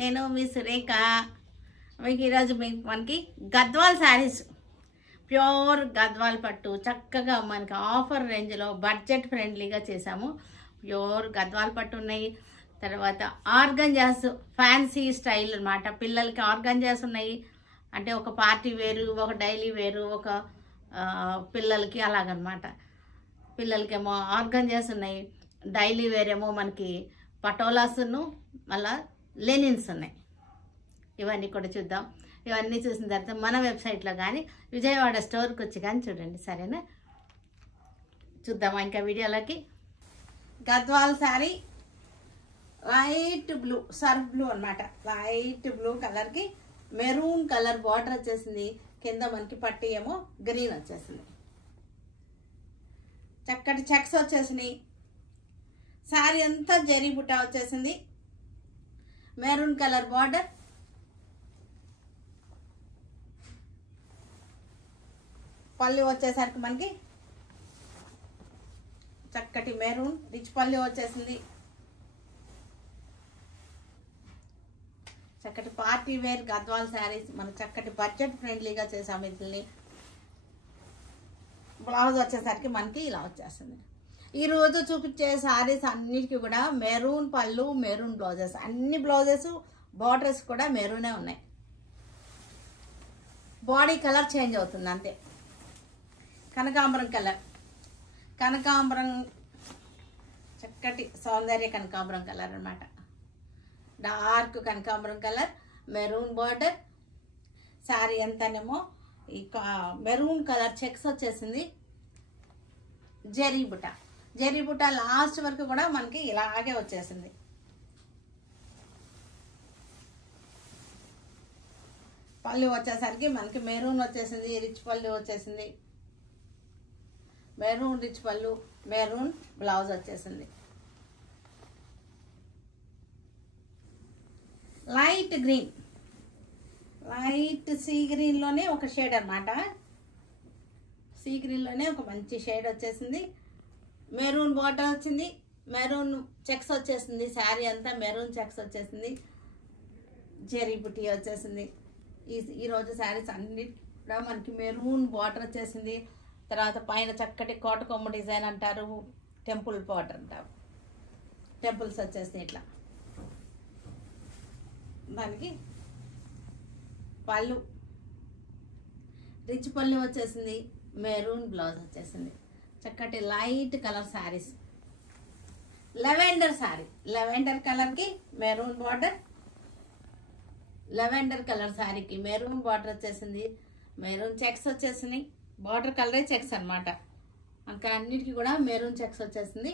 నేను మీ సురేఖ. మీకు ఈరోజు మనకి గద్వాల్ శారీస్, ప్యూర్ గద్వాల్ పట్టు చక్కగా మనకి ఆఫర్ రేంజ్లో బడ్జెట్ ఫ్రెండ్లీగా చేసాము. ప్యూర్ గద్వాల్ పట్టు ఉన్నాయి. తర్వాత ఆర్గంజాస్ ఫ్యాన్సీ స్టైల్ అన్నమాట. పిల్లలకి ఆర్గంజాస్ ఉన్నాయి. అంటే ఒక పార్టీ వేరు, ఒక డైలీ వేరు, ఒక పిల్లలకి అలాగనమాట. పిల్లలకేమో ఆర్గంజాస్ ఉన్నాయి. డైలీ వేర్ ఏమో మనకి పటోలాస్ను మళ్ళా లెనిన్స్ ఉన్నాయి. ఇవన్నీ కూడా చూద్దాం. ఇవన్నీ చూసిన తర్వాత మన వెబ్సైట్లో కానీ విజయవాడ స్టోర్కి వచ్చి కానీ చూడండి, సరేనా? చూద్దామా ఇంకా వీడియోలోకి. Gadwal sari light blue, Surf blue అనమాట. లైట్ బ్లూ కలర్కి మెరూన్ కలర్ బార్డర్ వచ్చేసింది. కింద మనకి పట్టీ ఏమో గ్రీన్ వచ్చేసింది. చక్కటి చెక్స్ వచ్చేసినాయి. శారీ అంతా జరీ బుట్ట వచ్చేసింది. మెరూన్ కలర్ బార్డర్, పళ్ళు వచ్చేసరికి మనకి చక్కటి మెరూన్ రిచ్ పళ్ళు వచ్చేసింది. చక్కటి పార్టీ వేర్ గద్వాల్ శారీస్ మనం చక్కటి బడ్జెట్ ఫ్రెండ్లీగా చేసాము. వీటిని బ్లౌజ్ వచ్చేసరికి మనకి ఇలా వచ్చేస్తుంది. ఈరోజు చూపించే శారీస్ అన్నిటికీ కూడా మెరూన్ పళ్ళు, మెరూన్ బ్లౌజెస్. అన్ని బ్లౌజెస్ బార్డర్స్ కూడా మెరూనే ఉన్నాయి. బాడీ కలర్ చేంజ్ అవుతుంది అంతే. కనకాంబరం కలర్, కనకాంబరం చక్కటి సౌందర్య కనకాంబరం కలర్ అన్నమాట. డార్క్ కనకాంబరం కలర్, మెరూన్ బార్డర్. శారీ అంతానేమో ఈ మెరూన్ కలర్ చెక్స్ వచ్చేసింది. జరీ బుట్ట, జరీ బుట్ట లాస్ట్ వరకు కూడా మనకి ఇలాగే వచ్చేసింది. పళ్ళు వచ్చేసరికి మనకి మెరూన్ వచ్చేసింది. రిచ్ పళ్ళు వచ్చేసింది. మెరూన్ రిచ్ పళ్ళు, మెరూన్ బ్లౌజ్ వచ్చేసింది. లైట్ గ్రీన్, లైట్ సీ గ్రీన్లోనే ఒక షేడ్ అన్నమాట. సీ గ్రీన్లోనే ఒక మంచి షేడ్ వచ్చేసింది. మెరూన్ బార్డర్ వచ్చింది. మెరూన్ చెక్స్ వచ్చేసింది. శారీ అంతా మెరూన్ చెక్స్ వచ్చేసింది. జెరీ బుటీ వచ్చేసింది. ఈరోజు శారీస్ అన్ని కూడా మనకి మెరూన్ బార్డర్ వచ్చేసింది. తర్వాత పైన చక్కటి కోటకొమ్మ డిజైన్ అంటారు, టెంపుల్ బార్డర్ అంటారు. టెంపుల్స్ వచ్చేసినాయి ఇట్లా. దానికి పళ్ళు రిచ్ పళ్ళు వచ్చేసింది. మెరూన్ బ్లౌజ్ వచ్చేసింది. చక్కటి light colour saris. Lavender sari, lavender కలర్కి మెరూన్ బార్డర్. లెవెండర్ కలర్ శారీకి మెరూన్ బార్డర్ వచ్చేసింది. మెరూన్ చెక్స్ వచ్చేసినాయి. బార్డర్ కలరే చెక్స్ అనమాట. అక్కడ అన్నిటికీ కూడా మెరూన్ చెక్స్ వచ్చేసింది.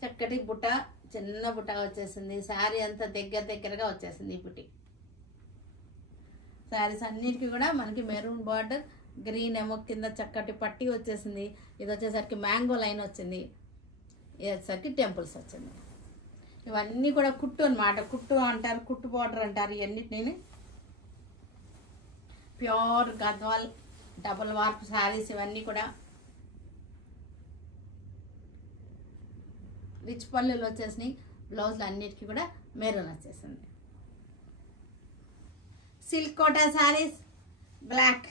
చక్కటి బుట్ట, చిన్న బుట్ట వచ్చేసింది. శారీ అంతా దగ్గరగా వచ్చేసింది. ఈ బుట్టి శారీస్ అన్నిటికీ కూడా మనకి మెరూన్ బార్డర్, గ్రీన్ ఏమో కింద చక్కటి పట్టీ వచ్చేసింది. ఇది వచ్చేసరికి మ్యాంగో లైన్ వచ్చింది. ఇది వచ్చేసరికి టెంపుల్స్ వచ్చింది. ఇవన్నీ కూడా కుట్టు అనమాట. కుట్టు అంటారు, కుట్టు బార్డర్ అంటారు. ఇవన్నిటిని pure Gadwal double warp saris. ఇవన్నీ కూడా రిచ్ పళ్ళులు వచ్చేసినాయి. బ్లౌజ్లు అన్నిటికీ కూడా మెరూన్ వచ్చేసింది. సిల్క్ కోటా శారీస్, బ్లాక్,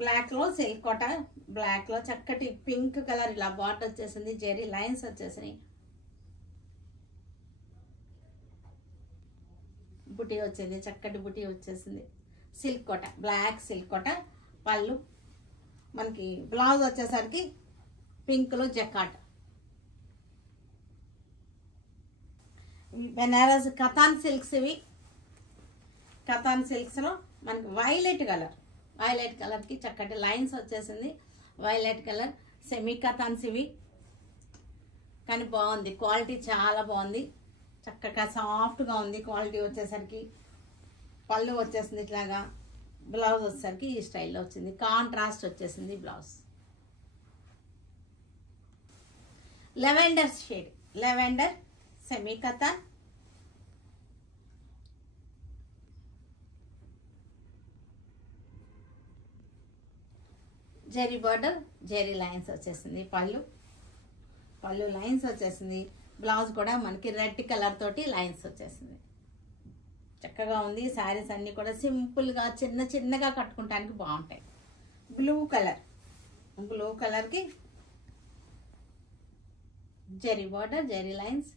బ్లాక్లో సిల్క్ కోటా, బ్లాక్లో చక్కటి పింక్ కలర్ ఇలా బార్డర్ వచ్చేసింది. జెరీ లైన్స్ వచ్చేసినాయి. బుటీ వచ్చింది, చక్కటి బుటీ వచ్చేసింది. Silk Kota, black silk Kota. పళ్ళు మనకి బ్లౌజ్ వచ్చేసరికి పింక్లో జకాట్. బెనారస్ కథాన్ సిల్క్స్. ఇవి కథాన్ సిల్క్స్లో మనకి వైలెట్ కలర్, వైలెట్ కలర్కి చక్కటి లైన్స్ వచ్చేసింది. వైలెట్ కలర్ సెమీ కథాన్స్ ఇవి. కానీ బాగుంది, క్వాలిటీ చాలా బాగుంది. చక్కగా సాఫ్ట్గా ఉంది క్వాలిటీ వచ్చేసరికి. పళ్ళు వచ్చేసింది ఇట్లాగా. బ్లౌజ్ వచ్చేసరికి ఈ స్టైల్లో వచ్చింది. కాంట్రాస్ట్ వచ్చేసింది blouse. Lavender shade, lavender semi katan. Zari border, zari lines వచ్చేసింది. పళ్ళు లైన్స్ వచ్చేసింది. బ్లౌజ్ కూడా మనకి రెడ్ కలర్ తోటి లైన్స్ వచ్చేసింది. చక్కగా ఉంది. శారీస్ అన్నీ కూడా సింపుల్గా చిన్నగా కట్టుకోవడానికి బాగుంటాయి. బ్లూ కలర్కి జెరీ బార్డర్, జెరీ లైన్స్,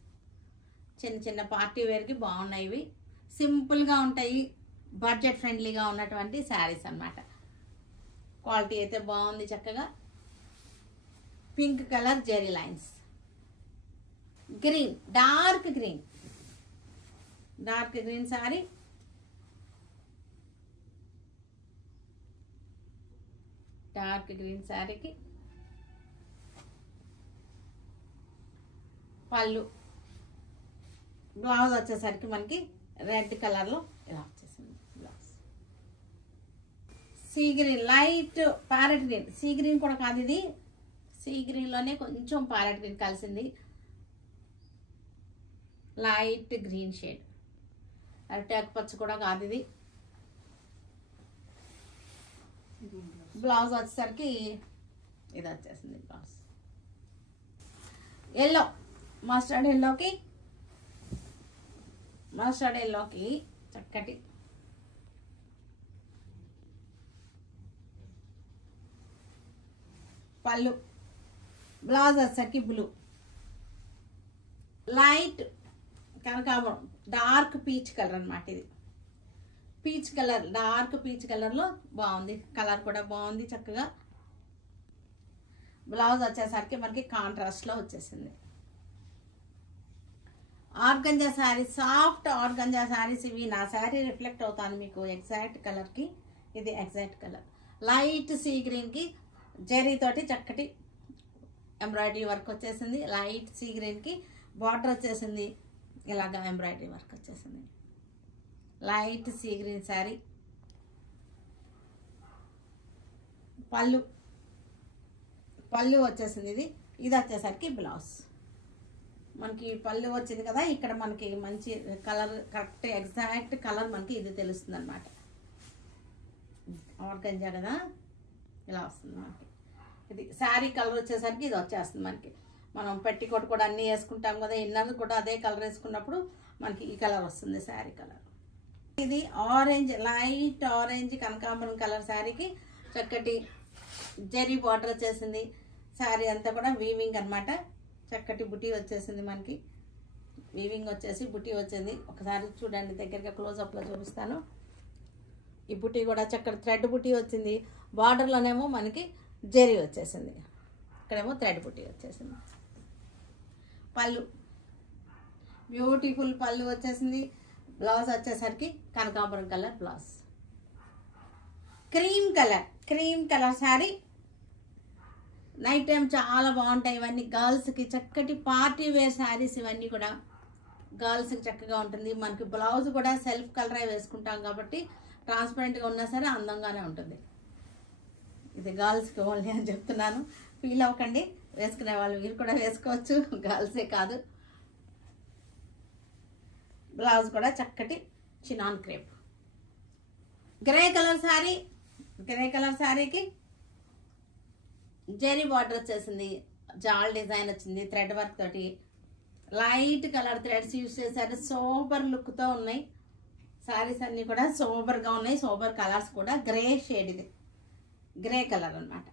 చిన్న పార్టీ వేర్కి బాగున్నాయి. ఇవి సింపుల్గా ఉంటాయి, బడ్జెట్ ఫ్రెండ్లీగా ఉన్నటువంటి శారీస్ అన్నమాట. క్వాలిటీ అయితే బాగుంది చక్కగా. Pink colour zari lines, green, dark green saree, dark green శారీకి పళ్ళు, బ్లౌజ్ వచ్చేసరికి మనకి రెడ్ కలర్లో ఇలా వచ్చేసింది blouse. Sea green, light parrot green, sea green కూడా కాదు ఇది, సీ గ్రీన్లోనే కొంచెం ప్యారెట్ గ్రీన్ కలిసింది. లైట్ గ్రీన్ షేడ్, అరటాకు పచ్చ కూడా కాదు ఇది. బ్లౌజ్ వచ్చేసరికి ఇది వచ్చేసింది బ్లౌజ్. ఎల్లో, మస్టర్డ్ ఎల్లోకి చక్కటి పళ్ళు, బ్లౌజ్ వచ్చేసరికి బ్లూ, లైట్ కనకాంబరం, డార్క్ పీచ్ కలర్ అన్నమాట. ఇది పీచ్ కలర్, డార్క్ పీచ్ కలర్లో బాగుంది, కలర్ కూడా బాగుంది చక్కగా. బ్లౌజ్ వచ్చేసరికి మనకి కాంట్రాస్ట్లో వచ్చేసింది. Organza sari, soft organza saris ఇవి. నా శారీ రిఫ్లెక్ట్ అవుతాను మీకు ఎగ్జాక్ట్ కలర్కి. ఇది ఎగ్జాక్ట్ కలర్. లైట్ సీ గ్రీన్కి జెరీ తోటి చక్కటి ఎంబ్రాయిడరీ వర్క్ వచ్చేసింది. లైట్ సీ గ్రీన్కి బార్డర్ వచ్చేసింది, ఇలాగా ఎంబ్రాయిడరీ వర్క్ వచ్చేసింది. లైట్ సీ గ్రీన్ శారీ, పళ్ళు వచ్చేసింది. ఇది వచ్చేసరికి బ్లౌజ్. మనకి పళ్ళు వచ్చింది కదా, ఇక్కడ మనకి మంచి కలర్, కరెక్ట్ ఎగ్జాక్ట్ కలర్ మనకి ఇది తెలుస్తుంది అనమాట. ఆర్గంజా కదా, ఇలా వస్తుంది మనకి. ఇది శారీ కలర్ వచ్చేసరికి ఇది వచ్చేస్తుంది మనకి. మనం పెట్టికోట్ కూడా అన్నీ వేసుకుంటాం కదా, ఇన్నర్ కూడా అదే కలర్ వేసుకున్నప్పుడు మనకి ఈ కలర్ వస్తుంది శారీ కలర్. ఇది ఆరెంజ్, లైట్ ఆరెంజ్ కనకాంబరం కలర్ శారీకి చక్కటి జెరీ బార్డర్ వచ్చేసింది. శారీ అంతా కూడా వీవింగ్ అనమాట. చక్కటి బుటీ వచ్చేసింది మనకి, వీవింగ్ వచ్చేసి బుటీ వచ్చింది. ఒకసారి చూడండి, దగ్గరగా క్లోజప్లో చూపిస్తాను. ఈ బుటీ కూడా చక్కటి థ్రెడ్ బుటీ వచ్చింది. బార్డర్లోనేమో మనకి జెరీ వచ్చేసింది, ఇక్కడేమో థ్రెడ్ బుటీ వచ్చేసింది. పళ్ళు, బ్యూటిఫుల్ పళ్ళు వచ్చేసింది. బ్లౌజ్ వచ్చేసరికి కనకాంబరం colour blouse. Cream colour sari. Night time చాలా బాగుంటాయి ఇవన్నీ. గర్ల్స్కి చక్కటి పార్టీ వేర్ శారీస్ ఇవన్నీ కూడా గర్ల్స్కి చక్కగా ఉంటుంది. మనకి బ్లౌజ్ కూడా సెల్ఫ్ కలరే వేసుకుంటాం కాబట్టి ట్రాన్స్పరెంట్గా ఉన్నా సరే అందంగానే ఉంటుంది. ఇది గర్ల్స్కి ఓన్లీ అని చెప్తున్నాను, ఫీల్ అవ్వకండి. వేసుకునే వాళ్ళు మీరు కూడా వేసుకోవచ్చు, గర్ల్సే కాదు. బ్లౌజ్ కూడా చక్కటి చినాన్ క్రేప్. గ్రే కలర్ శారీకి జెరీ బార్డర్ వచ్చేసింది, జాల్ డిజైన్ వచ్చింది, థ్రెడ్ వర్క్ తోటి. లైట్ కలర్ థ్రెడ్స్ యూజ్ చేశారు. సోబర్ లుక్తో ఉన్నాయి శారీస్ అన్నీ కూడా, సోబర్గా ఉన్నాయి. సోబర్ కలర్స్ కూడా. గ్రే షేడ్, ఇది గ్రే కలర్ అన్నమాట.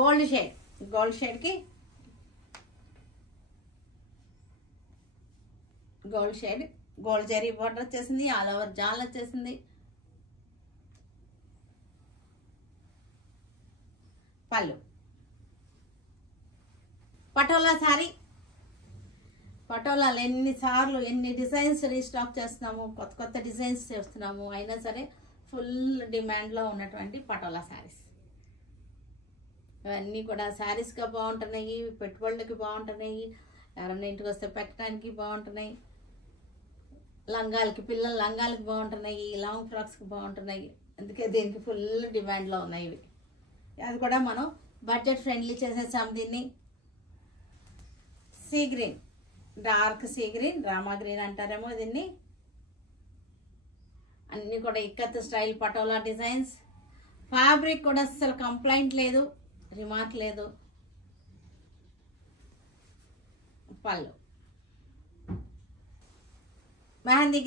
గోల్డ్ షేడ్కి గోల్డ్ జెరీ బార్డర్ వచ్చేసింది. ఆల్ ఓవర్ జాల్ వచ్చేసింది. పళ్ళు, పటోలా శారీ. పటోలాలు ఎన్నిసార్లు ఎన్ని డిజైన్స్ రీస్టాక్ చేస్తున్నాము, కొత్త డిజైన్స్ చేస్తున్నాము, అయినా సరే ఫుల్ డిమాండ్లో ఉన్నటువంటి పటోలా శారీస్. ఇవన్నీ కూడా శారీస్గా బాగుంటున్నాయి, పెట్టుబడులకి బాగుంటున్నాయి, ఎవరన్నా ఇంటికి వస్తే పెట్టడానికి బాగుంటున్నాయి, లంగాలకి, పిల్లల లంగాలకి బాగుంటున్నాయి, లాంగ్ ఫ్రాక్స్కి బాగుంటున్నాయి. అందుకే దీనికి ఫుల్ డిమాండ్లో ఉన్నాయి ఇవి. అది కూడా మనం బడ్జెట్ ఫ్రెండ్లీ చేసేసాం దీన్ని. Sea green, dark sea green, Rama green అంటారేమో దీన్ని. అన్నీ కూడా ikat style patola designs. Fabric కూడా అస్సలు కంప్లైంట్ లేదు, రిమార్క్ లేదు. పళ్ళు, మెహందీ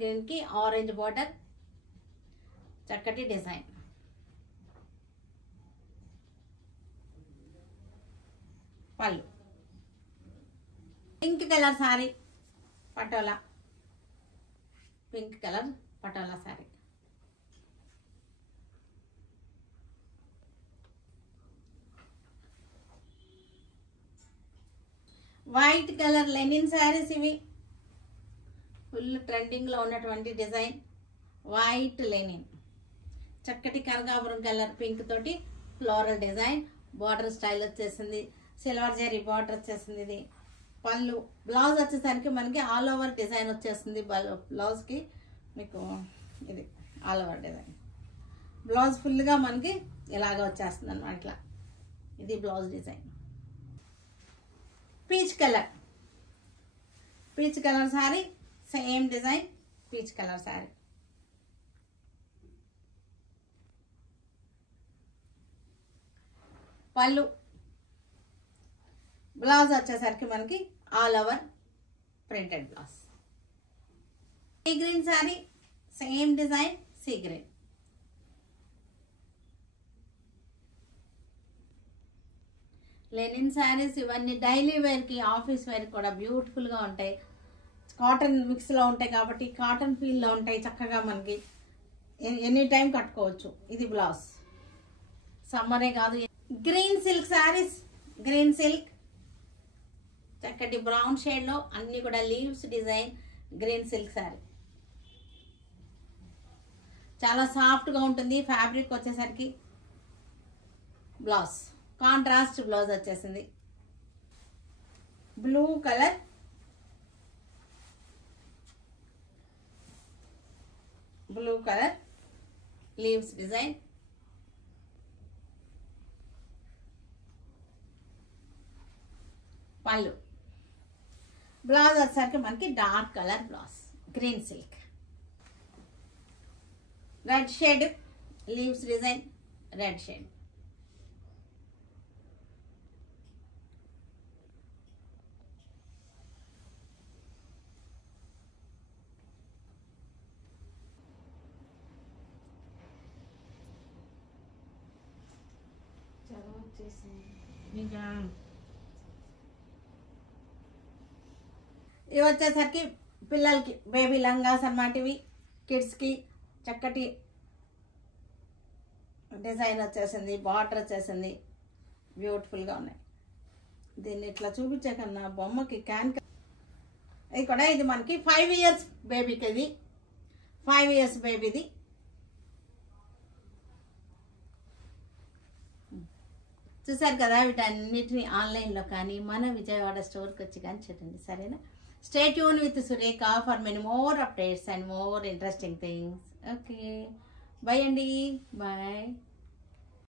గ్రీన్కి ఆరెంజ్ బార్డర్, చక్కటి డిజైన్. పళ్ళు pink colour sorry, patola pink colour patola sorry. White colour Lenin saris ఇవి. ఫుల్ ట్రెండింగ్లో ఉన్నటువంటి డిజైన్ వైట్ లెనిన్. చక్కటి కనకాంబరం కలర్ పింక్ తోటి ఫ్లోరల్ డిజైన్, బార్డర్ స్టైల్ వచ్చేసింది, సిల్వర్ జరీ బార్డర్ వచ్చేసింది. ఇది పళ్ళు. బ్లౌజ్ వచ్చేసరికి మనకి ఆల్ ఓవర్ డిజైన్ వచ్చేస్తుంది. బ్లౌజ్కి మీకు ఇది ఆల్ ఓవర్ డిజైన్. బ్లౌజ్ ఫుల్గా మనకి ఇలాగ వచ్చేస్తుంది అన్నమాట. ఇట్లా ఇది blouse design. Peach colour saree, same design, peach colour saree. పళ్ళు. బ్లౌజ్ వచ్చేసరికి మనకి all over printed blouse. Sea green saree, same design, sea green. Linen sarees ఇవన్నీ డైలీ వేర్కి, ఆఫీస్ వేర్కి కూడా బ్యూటిఫుల్గా ఉంటాయి. కాటన్ మిక్స్లో ఉంటాయి కాబట్టి కాటన్ ఫీల్లో ఉంటాయి. చక్కగా మనకి ఎనీ టైం కట్టుకోవచ్చు. ఇది బ్లౌజ్. సమ్మరే కాదు. Green silk saris, green silk చక్కటి బ్రౌన్ షేడ్లో అన్నీ కూడా leaves design, green silk sari. చాలా సాఫ్ట్గా ఉంటుంది ఫ్యాబ్రిక్ వచ్చేసరికి. బ్లౌజ్ కాంట్రాస్ట్ బ్లౌజ్ వచ్చేసింది. Blue colour, leaves design. పళ్ళు. బ్లౌజ్ వచ్చేసరికి మనకి dark colour blouse, green silk. Red shade, leaves design, red shade. ఇవి వచ్చేసరికి పిల్లలకి బేబీ లంగాస్ అన్నమాట. ఇవి కిడ్స్కి చక్కటి డిజైన్ వచ్చేసింది, బార్డర్ వచ్చేసింది, బ్యూటిఫుల్గా ఉన్నాయి. దీన్ని ఇట్లా చూపించే కన్నా బొమ్మకి ఇది కూడా ఇది మనకి 5 years బేబీకి. ఇది 5 years బేబీది. చూసారు కదా. వీటన్నిటిని ఆన్లైన్లో కానీ మన విజయవాడ స్టోర్కి వచ్చి కానీ చూడండి. సరేనా? Stay tune with Surekha for many more updates and more interesting things. Okay, bye అండి, బాయ్.